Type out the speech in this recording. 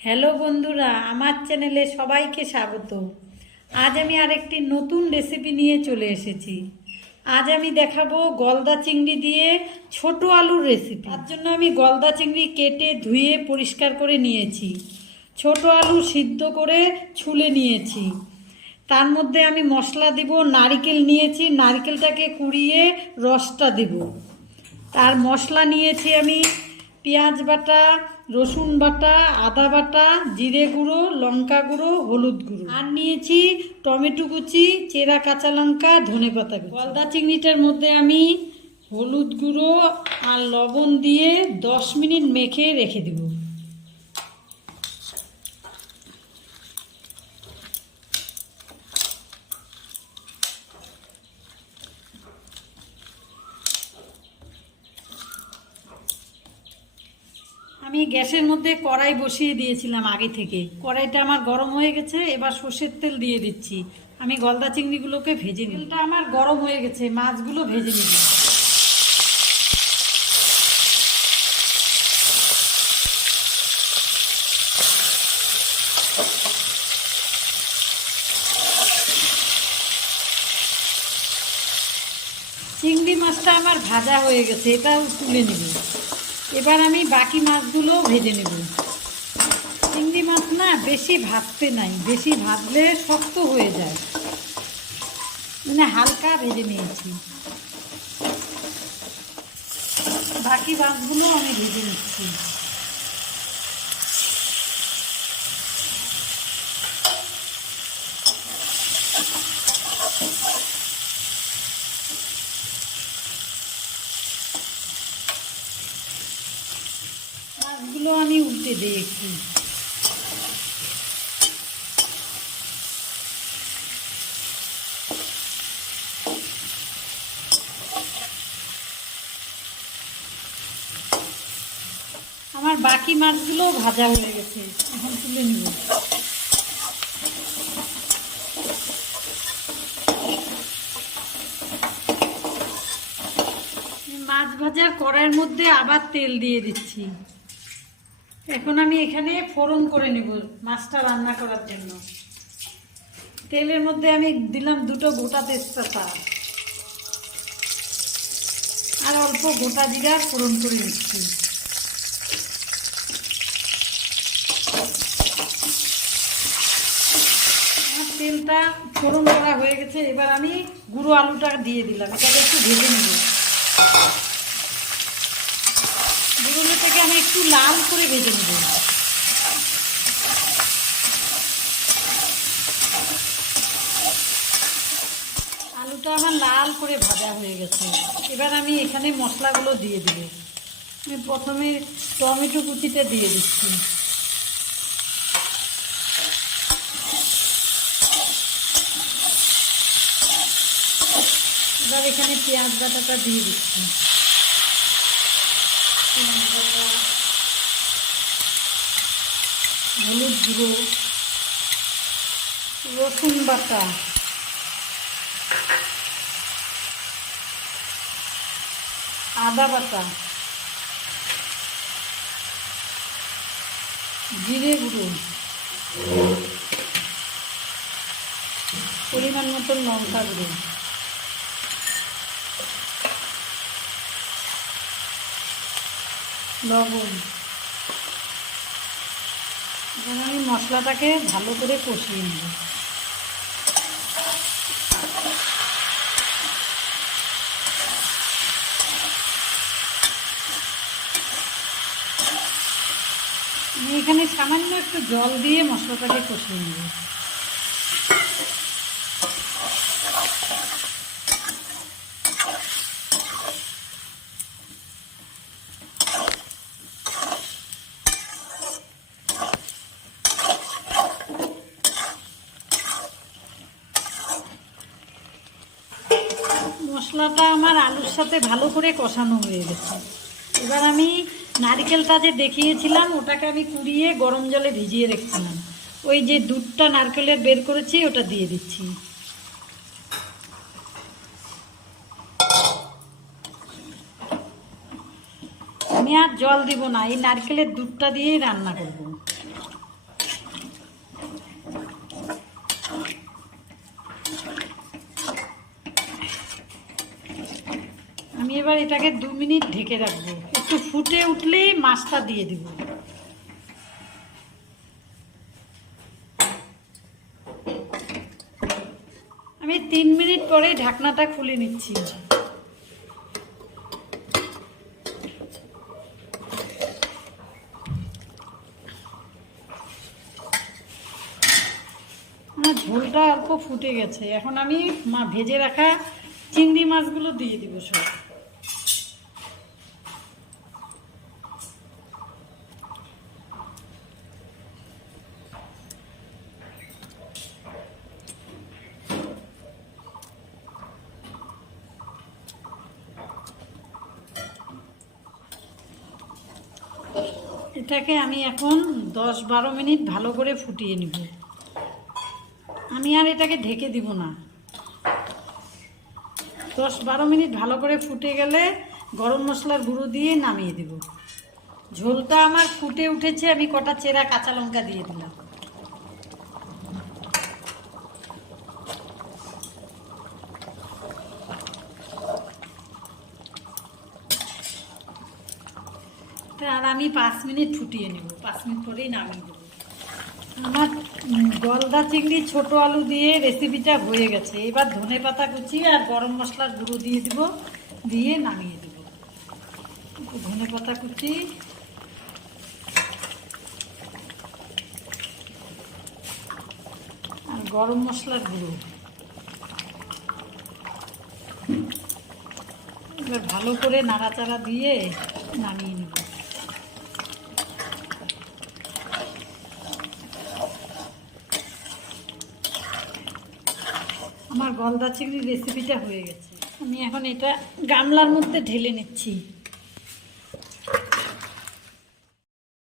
Hello বন্ধুরা, আমার চ্যানেলে সবাইকে স্বাগত। আজ আমি আরেকটি নতুন রেসিপি নিয়ে চলে এসেছি। আজ আমি দেখাবো গলদা চিংড়ি দিয়ে ছোট আলুর রেসিপি। তার জন্য আমি গলদা চিংড়ি কেটে ধুয়ে পরিষ্কার করে নিয়েছি। ছোট আলু সিদ্ধ করে ছুলে নিয়েছি। তার মধ্যে আমি মশলা দিব। নারকেল নিয়েছি, নারকেলটাকে কুড়িয়ে রসটা দেব। তার মশলা নিয়েছি আমি পেঁয়াজ বাটা, রসুন বাটা, আদা বাটা, জিরে গুঁড়ো, লঙ্কা গুঁড়ো, হলুদ গুঁড়ো, আর নিয়েছি টমেটো কুচি, চেরা কাঁচা লঙ্কা, ধনেপাতা কুচি। গলদা চিংড়িটার মধ্যে আমি হলুদ গুঁড়ো আর লবণ দিয়ে 10 মিনিট মেখে রেখে দেব। আমি গ্যাসের মধ্যে কড়াই বসিয়ে দিয়েছিলাম আগে থেকে। কড়াইটা আমার গরম হয়ে গেছে, এবার সর্ষের তেল দিয়ে দিচ্ছি। আমি গলদা চিংড়িগুলোকে ভেজে নিই। তেলটা আমার গরম হয়ে গেছে, মাছগুলো ভেজে নিব। চিংড়ি মাছটা আমার ভাজা হয়ে গেছে, এটাও তুলে নেব। এবার আমি বাকি মাছগুলো ভেজে নেব। চিংড়ি মাছ না বেশি ভাজতে নাই, বেশি ভাজলে শক্ত হয়ে যায়, মানে হালকা ভেজে নিয়েছি। বাকি মাছগুলো আমি ভেজে নিচ্ছি। মাছগুলো আমি উল্টে দিই একটু। আমার বাকি মাছগুলো ভাজা হয়ে গেছে, এখন তুলে নিব। মাছ ভাজার কড়াইয়ের মধ্যে আবার তেল দিয়ে দিচ্ছি। এখন আমি এখানে ফোড়ন করে নেব মাছটা রান্না করার জন্য। তেলের মধ্যে আমি দিলাম 2টো গোটা তেজপাতা আর অল্প গোটা জিরা ফোড়ন করে নিচ্ছি। আমার তেলটা ফোড়ন করা হয়ে গেছে, এবার আমি গুঁড়ো আলুটা দিয়ে দিলাম। এটাকে একটু ভেজে নেব। গুঁড়োটাকে আমি একটু লাল করে ভেজে নেব। আলুটা আমার লাল করে ভাজা হয়ে গেছে। এবার আমি এখানে মশলাগুলো দিয়ে দিব। আমি প্রথমে টমেটো কুচিটা দিয়ে দিচ্ছি। এবার এখানে পেঁয়াজ বাটাটা দিয়ে দিচ্ছি। পেঁয়াজ বাটা, হলুদ গুঁড়ো, রসুন বাটা, আদা বাটা, জিরে গুঁড়ো, পরিমাণ মতো লঙ্কা গুঁড়ো, লবণ। এখানে আমি মশলাটাকে ভালো করে কষিয়ে নেব। আমি এখানে সামান্য একটু জল দিয়ে মশলাটাকে কষিয়ে নেব। মশলাটা আমার আলুর সাথে ভালো করে কষানো হয়ে গেছে। এবার আমি নারকেলটা যে দেখিয়েছিলাম ওটাকে আমি কুড়িয়ে গরম জলে ভিজিয়ে রেখেছিলাম। ওই যে দুধটা নারকেলের বের করেছি ওটা দিয়ে দিচ্ছি। আমি আর জল দিব না, এই নারকেলের দুধটা দিয়েই রান্না করব। এবার এটাকে 2 মিনিট ঢেকে রাখবো, একটু ফুটে উঠলেই মাছটা দিয়ে দিব। আমি 3 মিনিট পরে ঢাকনাটা খুলে নিচ্ছি। ঝোলটা অল্প ফুটে গেছে, এখন আমি ভেজে রাখা চিংড়ি মাছগুলো দিয়ে দিব সব। এটাকে আমি এখন 10-12 মিনিট ভালো করে ফুটিয়ে নিব। আমি আর এটাকে ঢেকে দিব না। 10-12 মিনিট ভালো করে ফুটে গেলে গরম মশলার গুঁড়ো দিয়ে নামিয়ে দেব। ঝোলটা আমার ফুটে উঠেছে, আমি কটা চেরা কাঁচা লঙ্কা দিয়ে দিলাম। আর আমি 5 মিনিট ফুটিয়ে নেব, 5 মিনিট পরেই নামিয়ে দেবো। আমার গলদা চিংড়ি ছোট আলু দিয়ে রেসিপিটা হয়ে গেছে। এবার ধনে পাতা কুচি আর গরম মশলার গুঁড়ো দিয়ে দিব, দিয়ে নামিয়ে দেব। ধনে পাতা কুচি আর গরম মশলার গুঁড়ো, এবার ভালো করে নাড়াচাড়া দিয়ে নামিয়ে নেব। আমার গলদা চিংড়ির রেসিপিটা হয়ে গেছে। আমি এখন এটা গামলার মধ্যে ঢেলে নিচ্ছি।